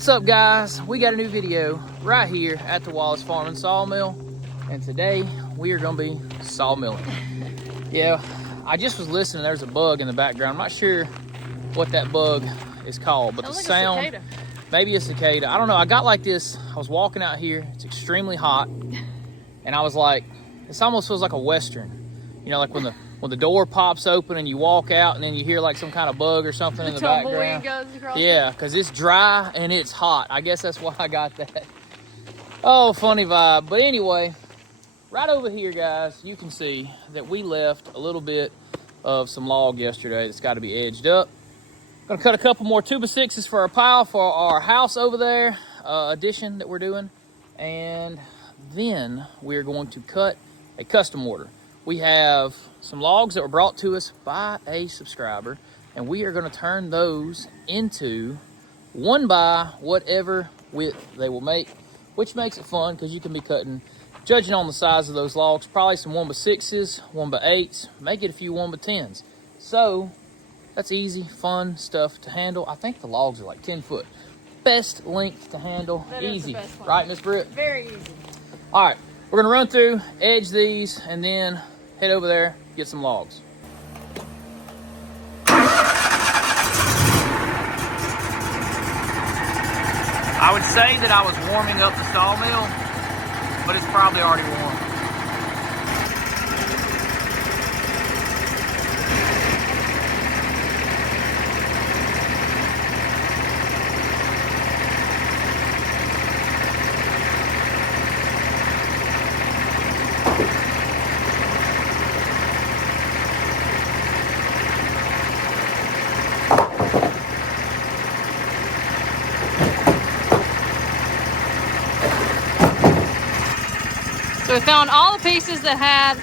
What's up, guys? We got a new video right here at the Wallace Farm and Sawmill, and today we are gonna be sawmilling. Yeah, I just was listening. There's a bug in the background. I'm not sure what that bug is called, but the sound, cicada. Maybe a cicada. I don't know. I got like this. I was walking out here. It's extremely hot, and I was like, this almost feels like a Western. You know, like when the door pops open and you walk out and then you hear like some kind of bug or something in the background. Goes across. Yeah, because it's dry and it's hot. I guess that's why I got that. Oh, funny vibe. But anyway, right over here, guys, you can see that we left a little bit of some log yesterday that's got to be edged up. Gonna cut a couple more 2x6s for our pile for our house over there, addition that we're doing. And then we're going to cut a custom order. We have some logs that were brought to us by a subscriber, and we are going to turn those into 1 by whatever width they will make, which makes it fun because you can be cutting, judging on the size of those logs, probably some 1x6s, 1x8s, make it a few 1x10s. So that's easy, fun stuff to handle. I think the logs are like 10 foot. Best length to handle, that easy, is the best right, Miss Britt? Very easy. All right, we're gonna run through, edge these, and then head over there, get some logs. I would say that I was warming up the sawmill, but it's probably already warm. So we found all the pieces that had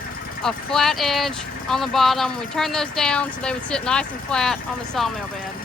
a flat edge on the bottom. We turned those down so they would sit nice and flat on the sawmill bed.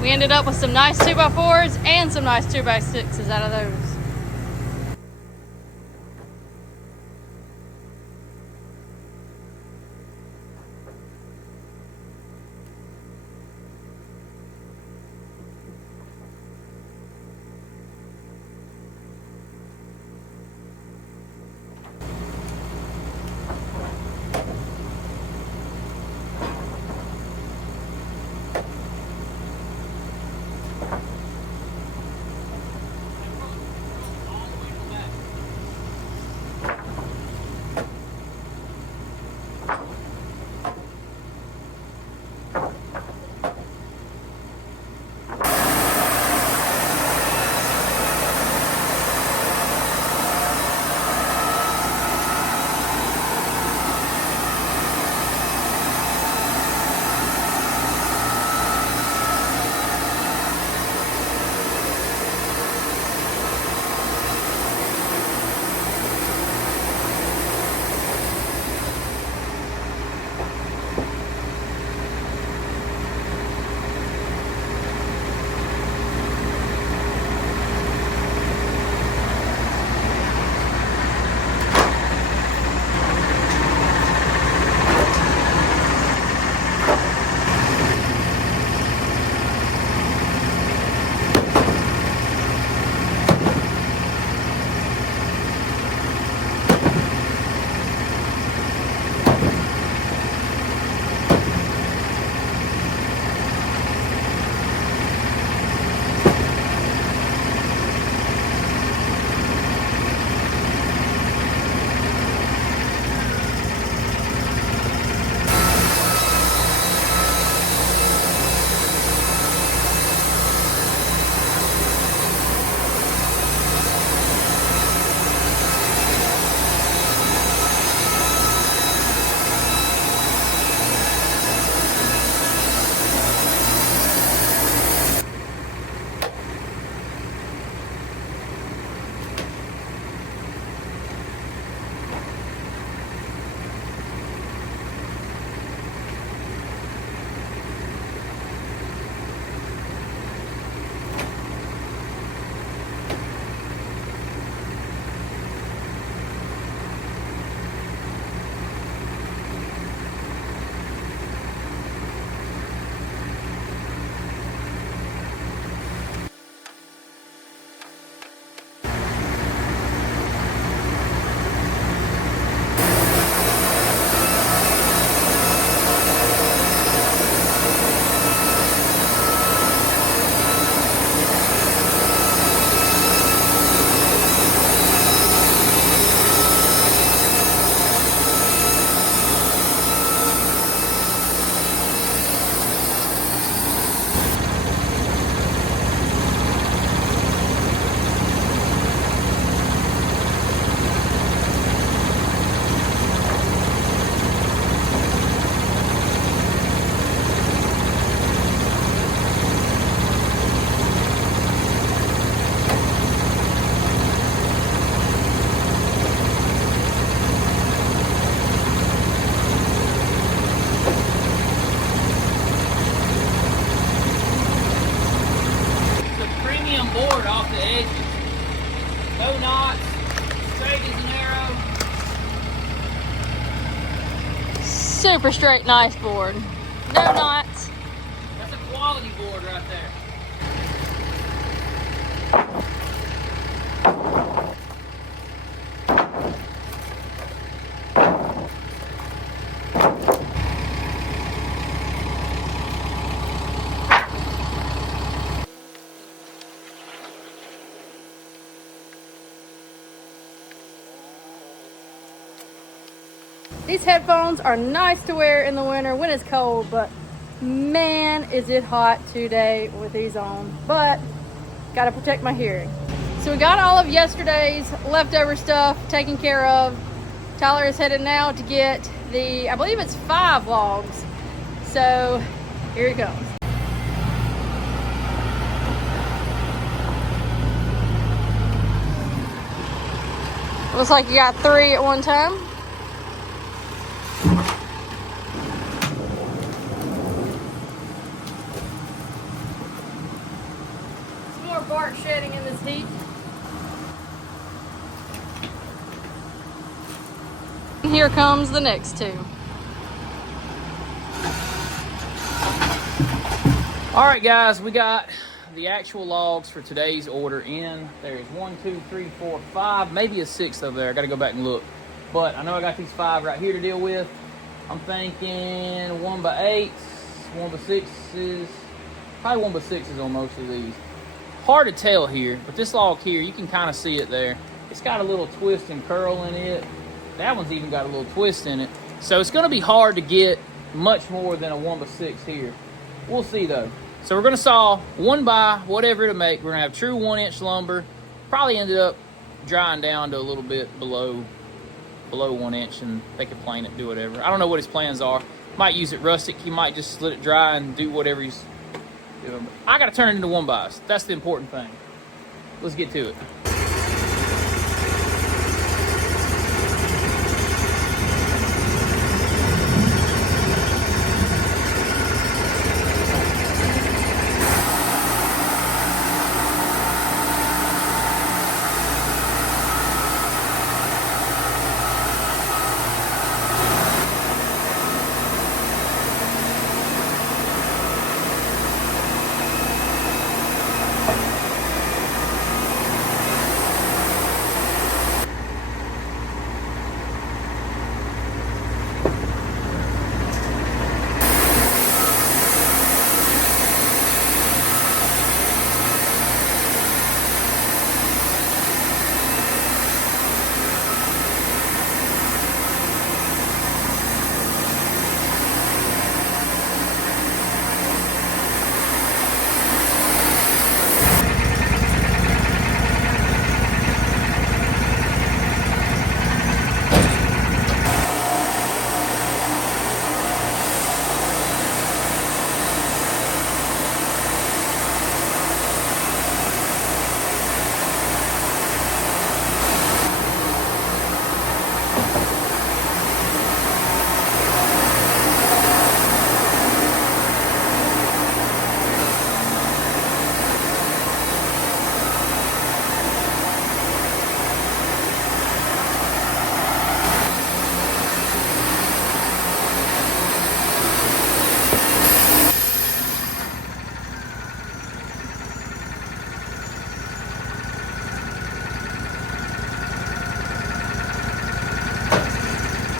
We ended up with some nice 2x4s and some nice 2x6s out of those. No knots, straight as an arrow. Super straight, nice board. No knots. That's a quality board right there. These headphones are nice to wear in the winter when it's cold, but man, is it hot today with these on. But gotta protect my hearing. So we got all of yesterday's leftover stuff taken care of. Tyler is headed now to get the, I believe it's 5 logs. So here he comes. Looks like you got 3 at one time. Some more bark shedding in this heat. Here comes the next 2. All right, guys, we got the actual logs for today's order in. There's 1, 2, 3, 4, 5, maybe a 6th over there. I gotta go back and look. But I know I got these 5 right here to deal with. I'm thinking 1x8s, 1x6s, probably 1x6s on most of these. Hard to tell here, but this log here, you can kind of see it there. It's got a little twist and curl in it. That one's even got a little twist in it. So it's gonna be hard to get much more than a 1x6 here. We'll see though. So we're gonna saw 1 by whatever it'll make. We're gonna have true 1-inch lumber. Probably ended up drying down to a little bit below 1 inch, and they could plane it, do whatever. I don't know what his plans are. Might use it rustic. He might just let it dry and do whatever he's doing. I gotta turn it into 1-bys. That's the important thing. Let's get to it.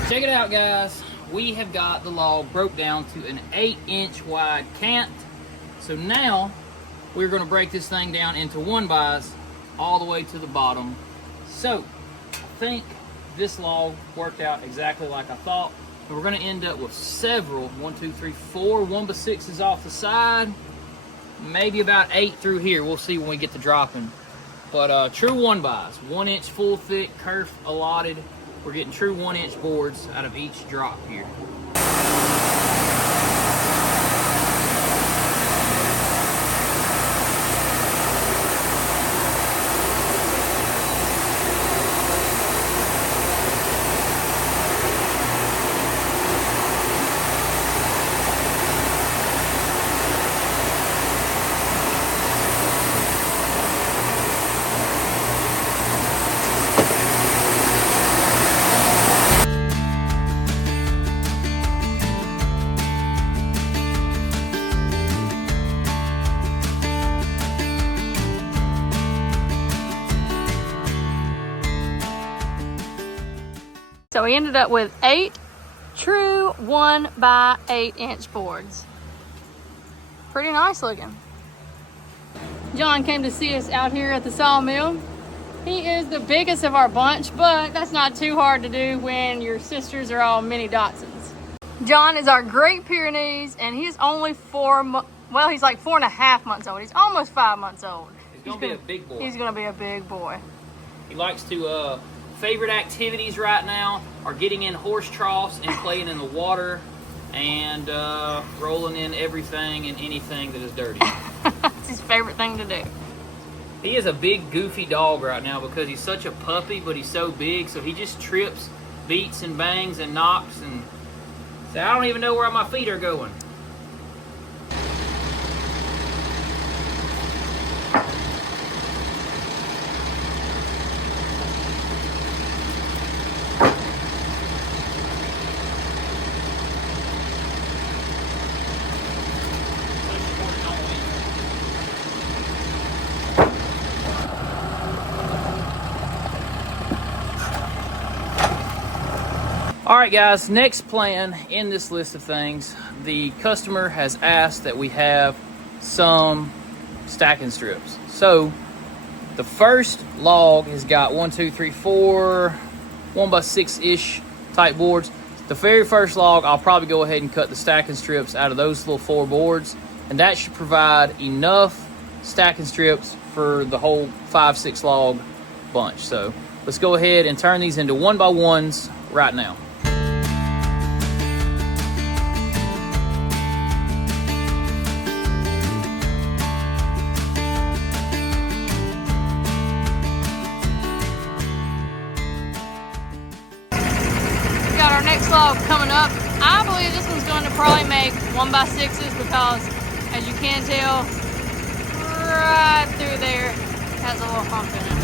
Check it out, guys. We have got the log broke down to an 8-inch wide cant. So now we're going to break this thing down into 1-bys all the way to the bottom. So I think this log worked out exactly like I thought. And we're going to end up with several 1, 2, 3, 4 1x6s off the side. Maybe about 8 through here. We'll see when we get to dropping. But true 1-bys, 1-inch full thick, kerf allotted. We're getting true 1-inch boards out of each drop here. So we ended up with 8 true 1 by 8 inch boards. Pretty nice looking. John came to see us out here at the sawmill. He is the biggest of our bunch, but that's not too hard to do when your sisters are all mini Datsuns. John is our Great Pyrenees, and he is only well, he's like 4.5 months old. He's almost 5 months old. He's gonna be a big boy. He's gonna be a big boy. He likes to, favorite activities right now are getting in horse troughs and playing in the water and rolling in everything and anything that is dirty. It's his favorite thing to do. He is a big goofy dog right now because he's such a puppy, but he's so big, so he just trips, beats and bangs and knocks, and so I don't even know where my feet are going. All right, guys, next plan in this list of things, the customer has asked that we have some stacking strips. So the first log has got 1, 2, 3, 4, 1 by 6-ish type boards. The very first log, I'll probably go ahead and cut the stacking strips out of those little 4 boards, and that should provide enough stacking strips for the whole 5, 6 log bunch. So let's go ahead and turn these into 1 by 1s right now. Next log coming up. I believe this one's going to probably make 1 by 6s because, as you can tell, right through there has a little hump in it.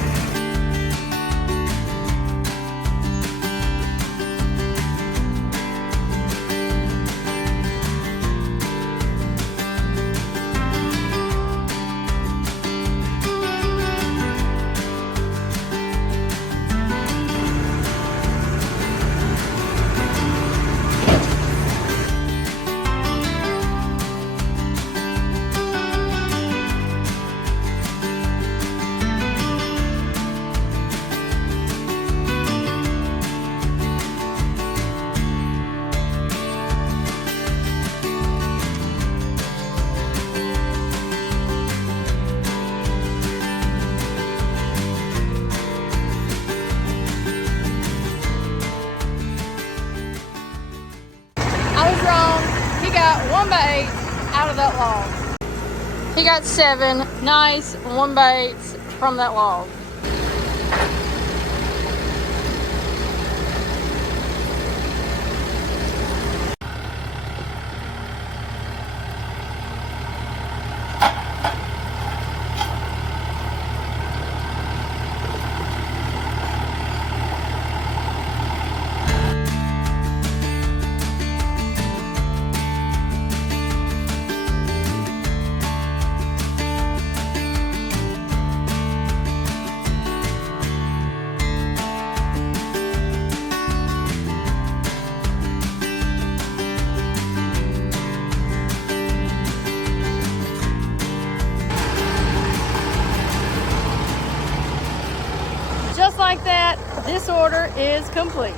He got 1 by 8 out of that log. He got 7 nice 1 by 8s from that log. Like that, this order is complete.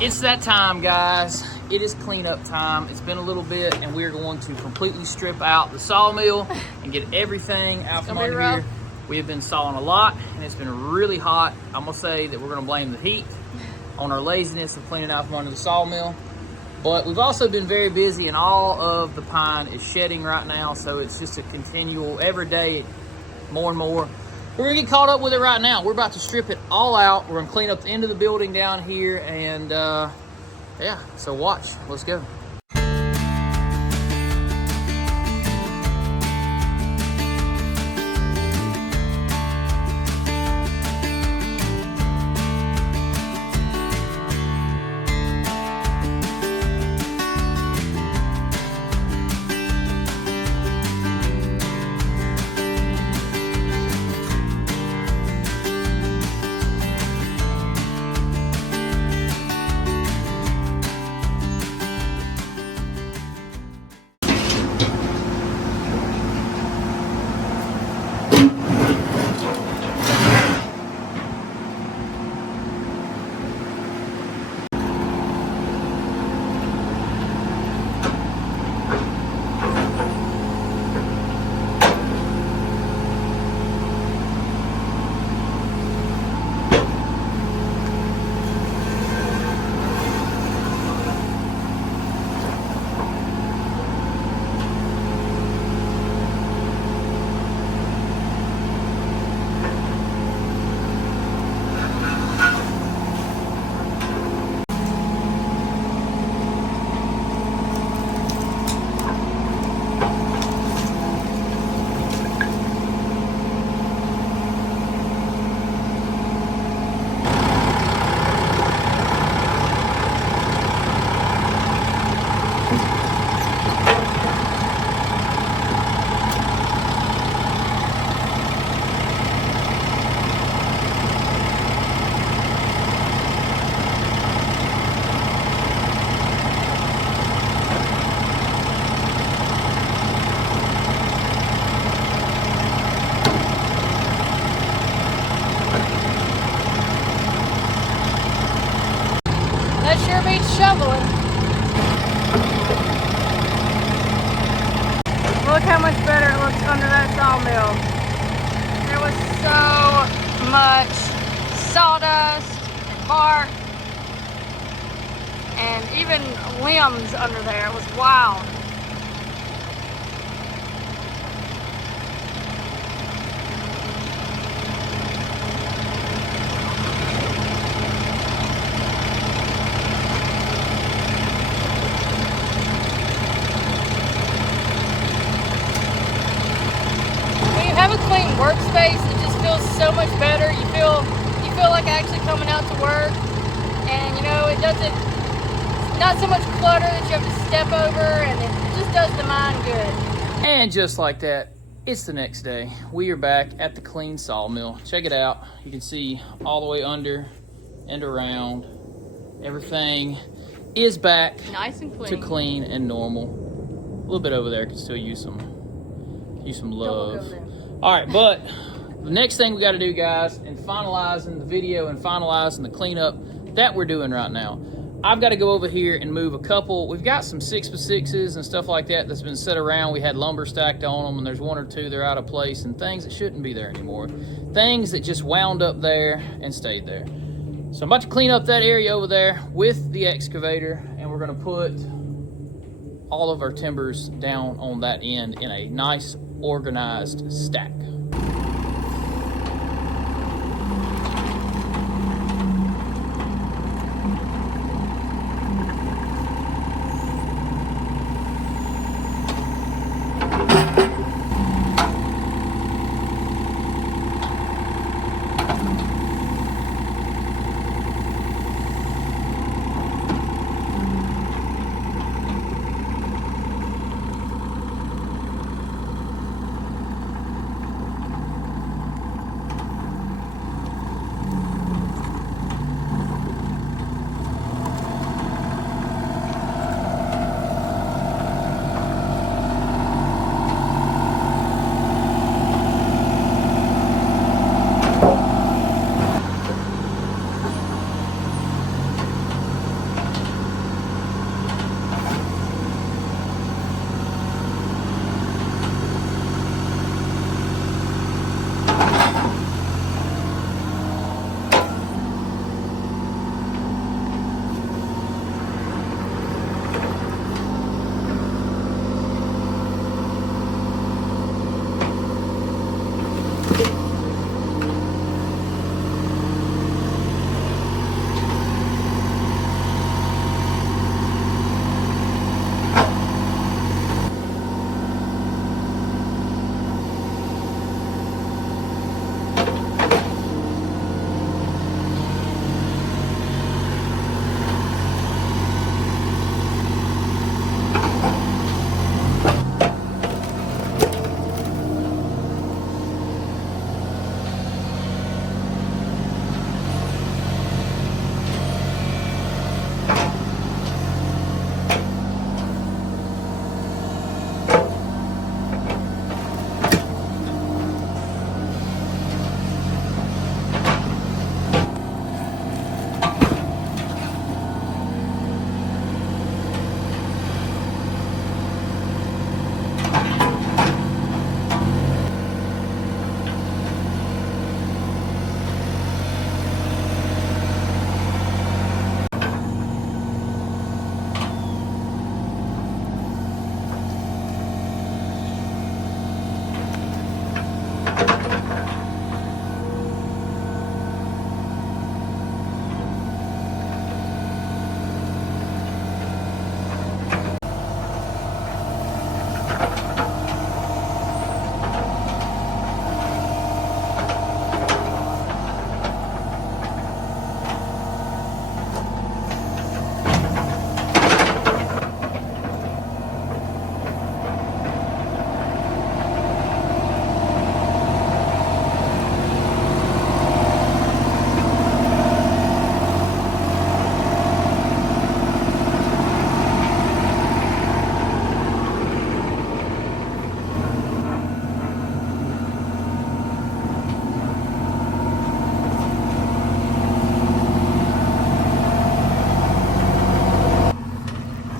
It's that time, guys. It is cleanup time. It's been a little bit, and we're going to completely strip out the sawmill and get everything out from under here. We have been sawing a lot, and it's been really hot. I'm gonna say that we're gonna blame the heat on our laziness of cleaning out from under the sawmill. But we've also been very busy, and all of the pine is shedding right now, so it's just a continual, every day, more and more. We're gonna get caught up with it right now. We're about to strip it all out. We're gonna clean up the end of the building down here, and yeah, so watch, let's go. shoveling. Look how much better it looks under that sawmill. There was so much sawdust and bark and even limbs under there. It was wild. Clean workspace, it just feels so much better. You feel like actually coming out to work, and you know, it doesn't, not so much clutter that you have to step over, and it just does the mind good. And just like that, it's the next day. We are back at the clean sawmill. Check it out. You can see all the way under and around. Everything is back Nice and clean. to clean and normal. A little bit over there could still use some love. All right, but the next thing we got to do, guys, in finalizing the video and finalizing the cleanup that we're doing right now, I've got to go over here and move a couple. We've got some 6x6s and stuff like that that's been set around. We had lumber stacked on them, and there's one or two that are out of place, and things that shouldn't be there anymore. Things that just wound up there and stayed there. So I'm about to clean up that area over there with the excavator, and we're going to put all of our timbers down on that end in a nice organized stack.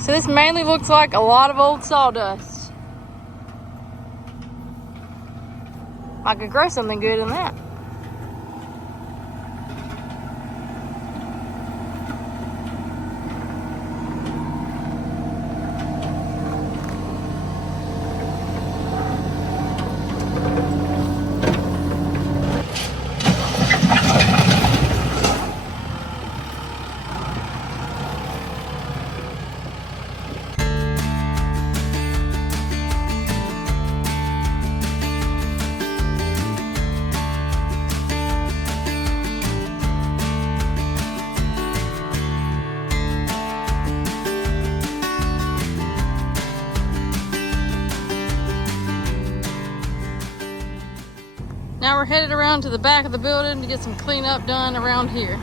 So this mainly looks like a lot of old sawdust. I could grow something good in that. Now we're headed around to the back of the building to get some cleanup done around here.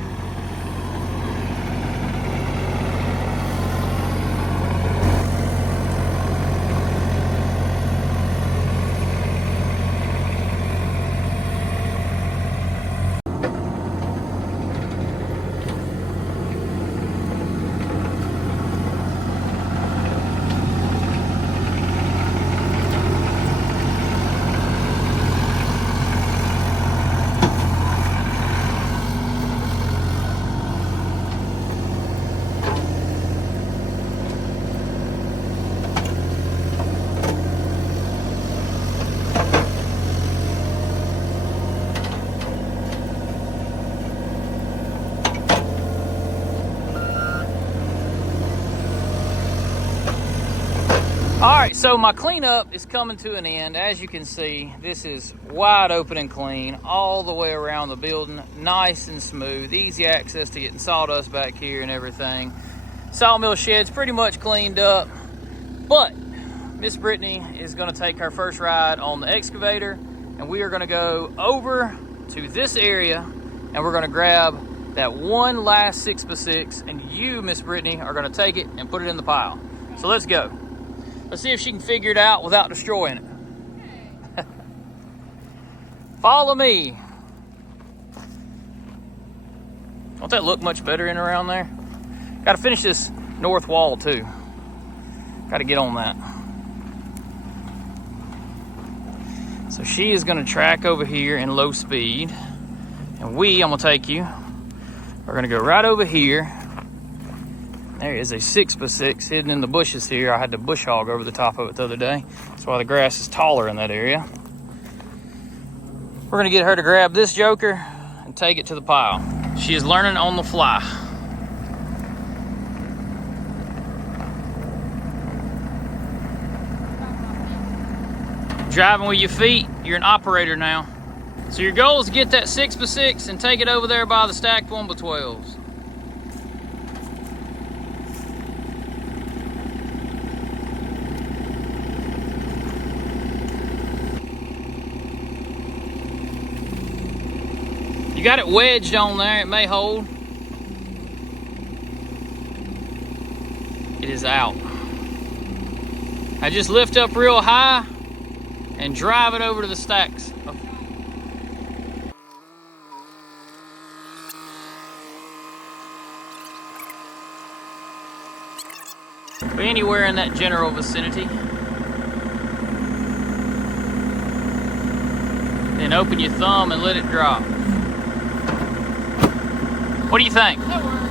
All right, so my cleanup is coming to an end. As you can see, this is wide open and clean all the way around the building, nice and smooth, easy access to getting sawdust back here and everything. Sawmill shed's pretty much cleaned up, but Miss Brittany is gonna take her first ride on the excavator, and we are gonna go over to this area, and we're gonna grab that one last 6x6, and you, Miss Brittany, are gonna take it and put it in the pile. So let's go. Let's see if she can figure it out without destroying it. Follow me. Don't that look much better in around there? Got to finish this north wall too. Got to get on that. So she is going to track over here in low speed, and I'm going to take you. We're going to go right over here. There is a 6x6 hidden in the bushes here. I had to bush hog over the top of it the other day. That's why the grass is taller in that area. We're gonna get her to grab this joker and take it to the pile. She is learning on the fly. Driving with your feet, you're an operator now. So your goal is to get that 6x6 and take it over there by the stacked 1x12s. You got it wedged on there, it may hold. It is out. I just lift up real high and drive it over to the stacks. Be anywhere in that general vicinity. Then open your thumb and let it drop. What do you think? That works.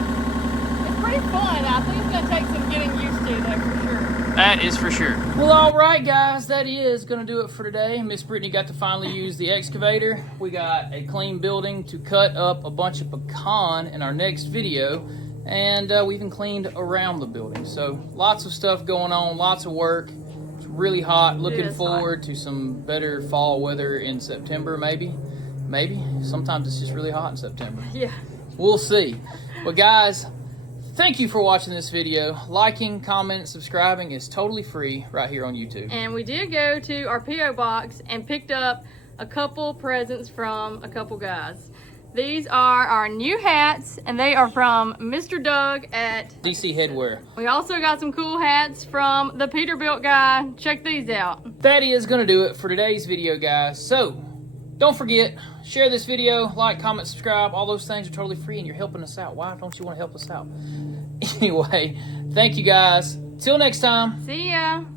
It's pretty fun. I think it's going to take some getting used to, though, for sure. That is for sure. Well, all right, guys. That is going to do it for today. Miss Brittany got to finally use the excavator. We got a clean building to cut up a bunch of pecan in our next video. And we even cleaned around the building. So lots of stuff going on, lots of work. It's really hot. Looking forward to some better fall weather in September, maybe. Maybe. Sometimes it's just really hot in September. Yeah. We'll see. But guys, thank you for watching this video. Liking, commenting, subscribing is totally free right here on YouTube. And we did go to our P.O. box and picked up a couple presents from a couple guys. These are our new hats, and they are from Mr. Doug at DC Headwear. We also got some cool hats from the Peterbilt guy. Check these out. That is going to do it for today's video, guys. So, don't forget, share this video, like, comment, subscribe. All those things are totally free, and you're helping us out. Why don't you want to help us out? Anyway, thank you guys. Till next time. See ya.